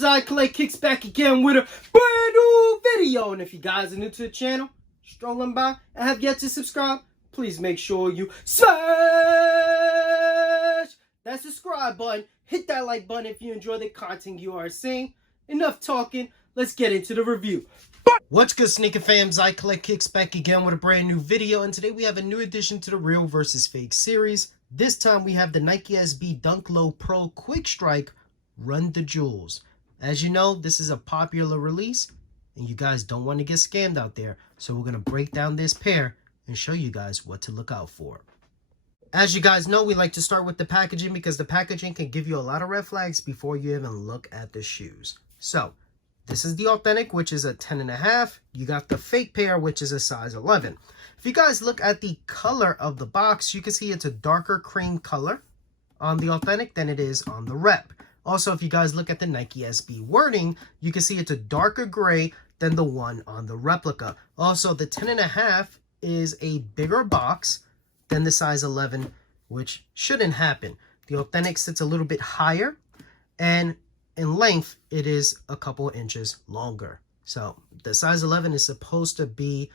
Fam's eb.kicks back again with a brand new video. And if you guys are new to the channel, strolling by and have yet to subscribe, please make sure you smash that subscribe button. Hit that like button if you enjoy the content you are seeing. Enough talking, let's get into the review. What's good, sneaker fams? eb.kicks back again with a brand new video, and today we have a new addition to the Real versus Fake series. This time we have the Nike SB Dunk Low Pro Quick Strike Run the Jewels. As you know, this is a popular release, and you guys don't want to get scammed out there, so we're going to break down this pair and show you guys what to look out for. As you guys know, we like to start with the packaging because the packaging can give you a lot of red flags before you even look at the shoes. So, this is the authentic, which is a 10.5. You got the fake pair, which is a size 11. If you guys look at the color of the box, you can see it's a darker cream color on the authentic than it is on the rep. Also, if you guys look at the Nike SB wording, you can see it's a darker gray than the one on the replica. Also, the 10.5 is a bigger box than the size 11, which shouldn't happen. The authentic sits a little bit higher, and in length, it is a couple inches longer. So the size 11 is supposed to be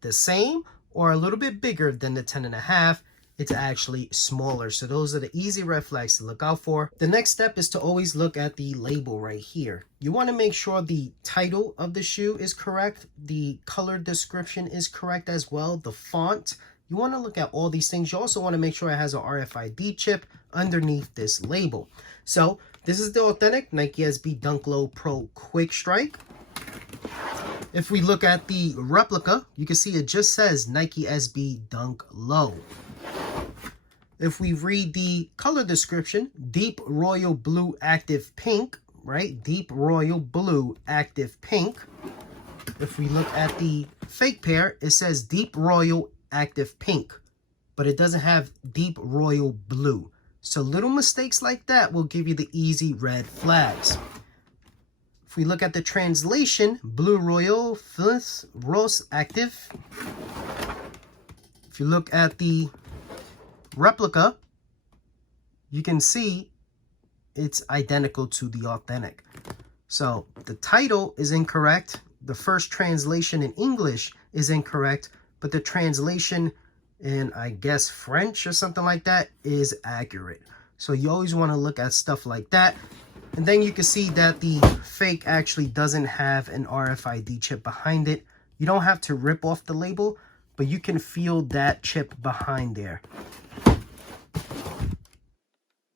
the same or a little bit bigger than the 10.5. It's actually smaller. So those are the easy red flags to look out for. The next step is to always look at the label right here. You want to make sure the title of the shoe is correct. The color description is correct as well. The font. You want to look at all these things. You also want to make sure it has a RFID chip underneath this label. So this is the authentic Nike SB Dunk Low Pro Quick Strike. If we look at the replica, you can see it just says Nike SB Dunk Low. If we read the color description, Deep Royal Blue Active Pink, right? Deep Royal Blue Active Pink. If we look at the fake pair, it says Deep Royal Active Pink, but it doesn't have Deep Royal Blue. So little mistakes like that will give you the easy red flags. If we look at the translation, Blue Royal Fils Rose Active. If you look at the replica, you can see it's identical to the authentic. So the title is incorrect. The first translation in English is incorrect, but the translation in, I guess, French or something like that is accurate. So you always want to look at stuff like that. And then you can see that the fake actually doesn't have an RFID chip behind it. You don't have to rip off the label, but you can feel that chip behind there.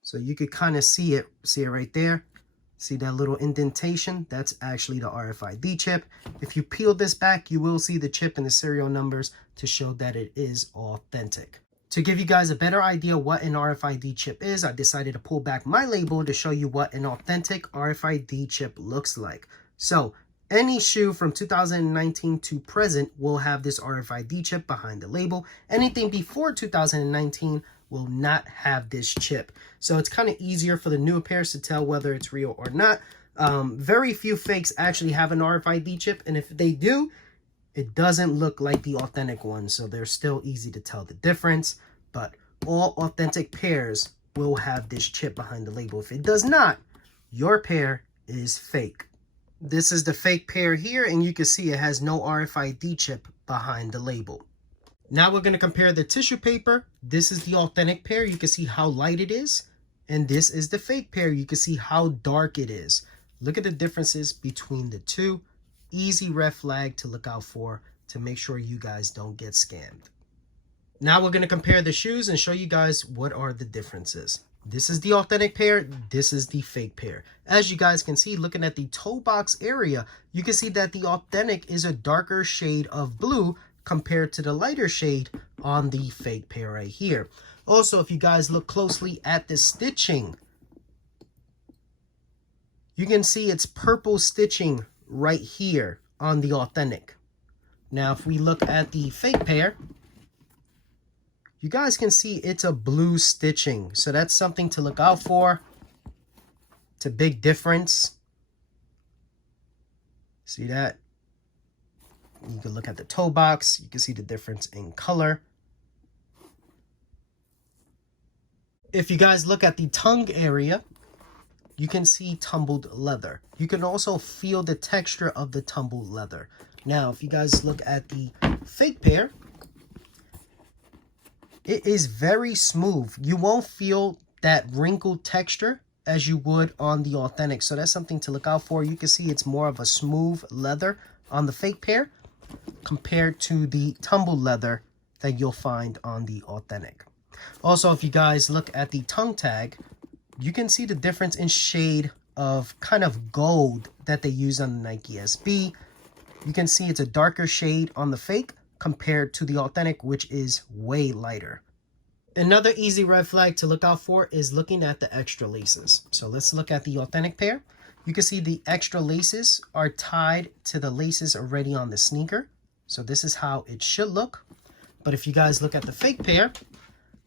So you could kind of see it right there. See that little indentation? That's actually the RFID chip. If you peel this back, you will see the chip and the serial numbers to show that it is authentic. To give you guys a better idea what an RFID chip is, I decided to pull back my label to show you what an authentic RFID chip looks like. So any shoe from 2019 to present will have this RFID chip behind the label. Anything before 2019 will not have this chip. So it's kind of easier for the newer pairs to tell whether it's real or not. Very few fakes actually have an RFID chip, and if they do, it doesn't look like the authentic one, so they're still easy to tell the difference. But all authentic pairs will have this chip behind the label. If it does not, your pair is fake. This is the fake pair here, and you can see it has no RFID chip behind the label. Now we're going to compare the tissue paper. This is the authentic pair. You can see how light it is. And this is the fake pair. You can see how dark it is. Look at the differences between the two. Easy red flag to look out for to make sure you guys don't get scammed. Now we're going to compare the shoes and show you guys what are the differences. This is the authentic pair. This is the fake pair. As you guys can see, looking at the toe box area, you can see that the authentic is a darker shade of blue compared to the lighter shade on the fake pair right here. Also, if you guys look closely at the stitching, you can see it's purple stitching right here on the authentic. Now, if we look at the fake pair, you guys can see it's a blue stitching. So that's something to look out for. It's a big difference. See that? You can look at the toe box. You can see the difference in color. If you guys look at the tongue area, you can see tumbled leather. You can also feel the texture of the tumbled leather. Now, if you guys look at the fake pair, it is very smooth. You won't feel that wrinkled texture as you would on the authentic. So that's something to look out for. You can see it's more of a smooth leather on the fake pair compared to the tumbled leather that you'll find on the authentic. Also, if you guys look at the tongue tag, you can see the difference in shade of kind of gold that they use on the Nike SB. You can see it's a darker shade on the fake compared to the authentic, which is way lighter. Another easy red flag to look out for is looking at the extra laces. So let's look at the authentic pair. You can see the extra laces are tied to the laces already on the sneaker. So this is how it should look. But if you guys look at the fake pair,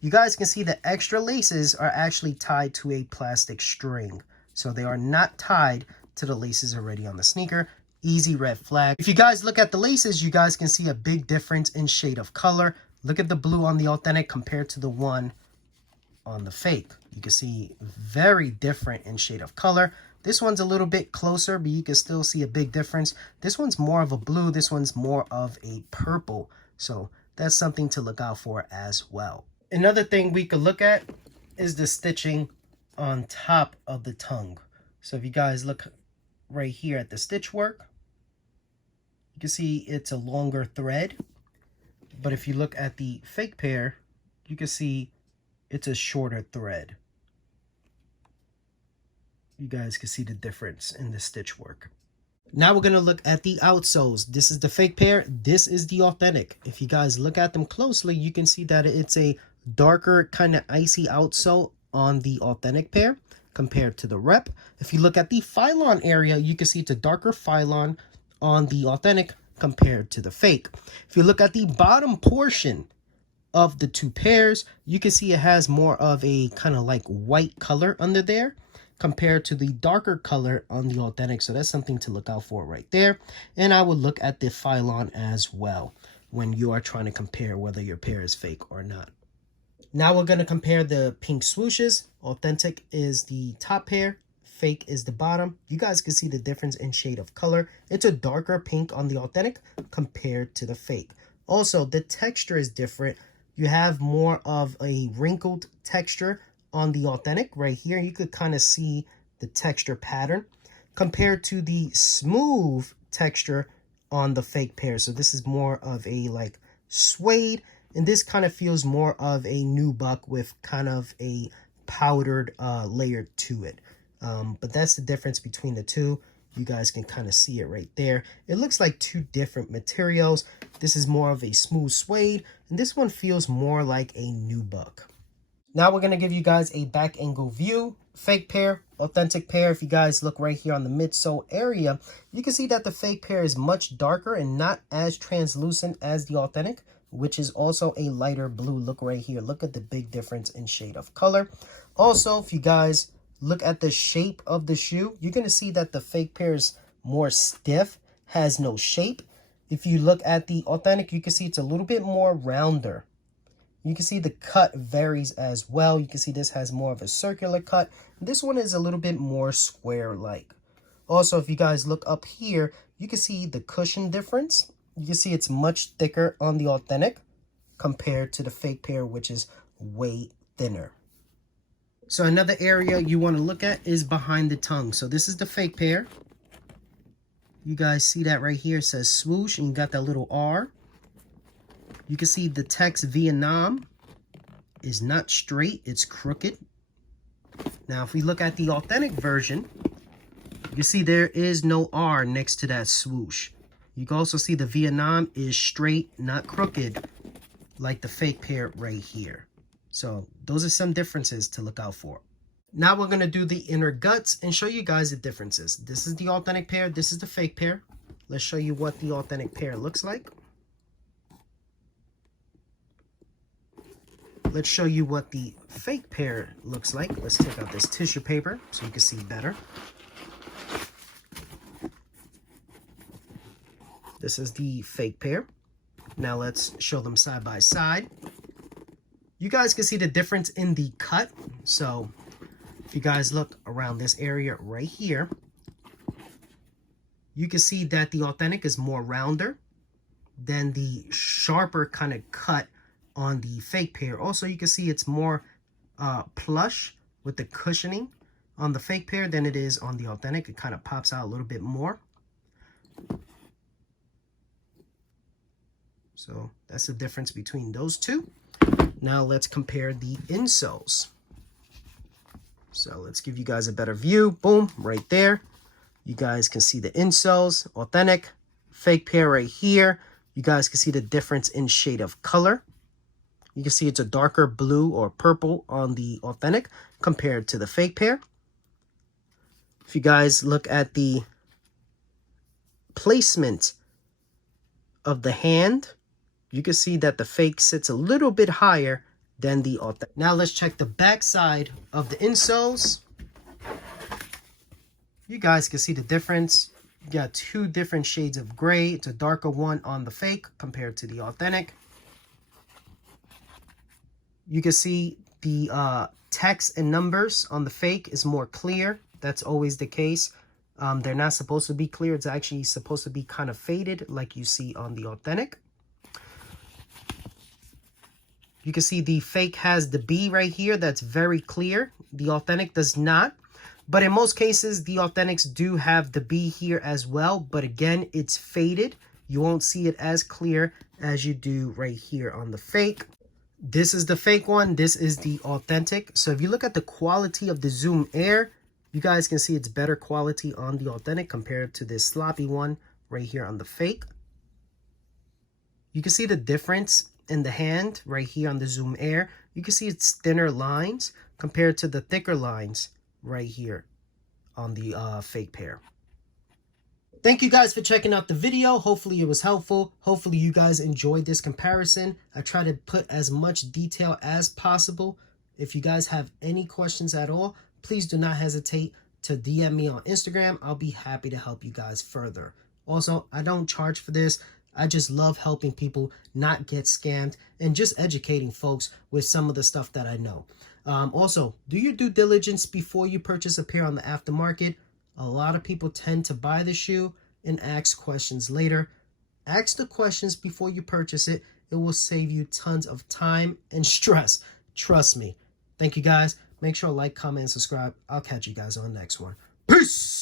you guys can see the extra laces are actually tied to a plastic string. So they are not tied to the laces already on the sneaker. Easy red flag. If you guys look at the laces, you guys can see a big difference in shade of color. Look at the blue on the authentic compared to the one on the fake. You can see very different in shade of color. This one's a little bit closer, but you can still see a big difference. This one's more of a blue. This one's more of a purple. So that's something to look out for as well. Another thing we could look at is the stitching on top of the tongue. So if you guys look right here at the stitch work, you can see it's a longer thread. But if you look at the fake pair, you can see it's a shorter thread. You guys can see the difference in the stitch work. Now we're going to look at the outsoles. This is the fake pair. This is the authentic. If you guys look at them closely, you can see that it's a darker kind of icy outsole on the authentic pair compared to the rep. If you look at the phylon area, you can see it's a darker phylon on the authentic compared to the fake. If you look at the bottom portion of the two pairs, you can see it has more of a kind of like white color under there compared to the darker color on the authentic. So that's something to look out for right there. And I would look at the phylon as well when you are trying to compare whether your pair is fake or not. Now we're going to compare the pink swooshes. Authentic is the top pair. Fake is the bottom. You guys can see the difference in shade of color. It's a darker pink on the authentic compared to the fake. Also, the texture is different. You have more of a wrinkled texture on the authentic right here. You could kind of see the texture pattern compared to the smooth texture on the fake pair. So this is more of a like suede, and this kind of feels more of a nubuck with kind of a powdered layer to it. But that's the difference between the two. You guys can kind of see it right there. It looks like two different materials. This is more of a smooth suede, and this one feels more like a nubuck. Now we're going to give you guys a back angle view. Fake pair, authentic pair. If you guys look right here on the midsole area, you can see that the fake pair is much darker and not as translucent as the authentic, which is also a lighter blue. Look right here. Look at the big difference in shade of color. Also, if you guys look at the shape of the shoe, you're going to see that the fake pair is more stiff, has no shape. If you look at the authentic, you can see it's a little bit more rounder. You can see the cut varies as well. You can see this has more of a circular cut. This one is a little bit more square-like. Also, if you guys look up here, you can see the cushion difference. You can see it's much thicker on the authentic compared to the fake pair, which is way thinner. So another area you want to look at is behind the tongue. So this is the fake pair. You guys see that right here. It says swoosh, and you got that little R. You can see the text Vietnam is not straight, it's crooked. Now, if we look at the authentic version, you can see there is no R next to that swoosh. You can also see the Vietnam is straight, not crooked, like the fake pair right here. So those are some differences to look out for. Now we're going to do the inner guts and show you guys the differences. This is the authentic pair, this is the fake pair. Let's show you what the authentic pair looks like. Let's show you what the fake pair looks like. Let's take out this tissue paper so you can see better. This is the fake pair. Now let's show them side by side. You guys can see the difference in the cut. So If you guys look around this area right here, you can see that the authentic is more rounder than the sharper kind of cut on the fake pair. Also, you can see it's more plush with the cushioning on the fake pair than it is on the authentic. It kind of pops out a little bit more. So that's the difference between those two. Now let's compare the insoles. So let's give you guys a better view. Boom, right there. You guys can see the insoles, authentic, fake pair right here. You guys can see the difference in shade of color. You can see it's a darker blue or purple on the authentic compared to the fake pair. If you guys look at the placement of the hand, you can see that the fake sits a little bit higher than the authentic. Now let's check the back side of the insoles. You guys can see the difference. You got two different shades of gray. It's a darker one on the fake compared to the authentic. You can see the text and numbers on the fake is more clear. That's always the case. They're not supposed to be clear. It's actually supposed to be kind of faded like you see on the authentic. You can see the fake has the B right here. That's very clear. The authentic does not. But in most cases, the authentics do have the B here as well. But again, it's faded. You won't see it as clear as you do right here on the fake. This is the fake one. This is the authentic. So if you look at the quality of the Zoom Air, you guys can see it's better quality on the authentic compared to this sloppy one right here on the fake. You can see the difference in the hand right here on the Zoom Air. You can see it's thinner lines compared to the thicker lines right here on the fake pair. Thank you guys for checking out the video. Hopefully it was helpful. Hopefully you guys enjoyed this comparison. I try to put as much detail as possible. If you guys have any questions at all, please do not hesitate to DM me on Instagram. I'll be happy to help you guys further. Also, I don't charge for this. I just love helping people not get scammed and just educating folks with some of the stuff that I know. Also, do your due diligence before you purchase a pair on the aftermarket. A lot of people tend to buy the shoe and ask questions later. Ask the questions before you purchase it. It will save you tons of time and stress. Trust me. Thank you guys. Make sure to like, comment, and subscribe. I'll catch you guys on the next one. Peace!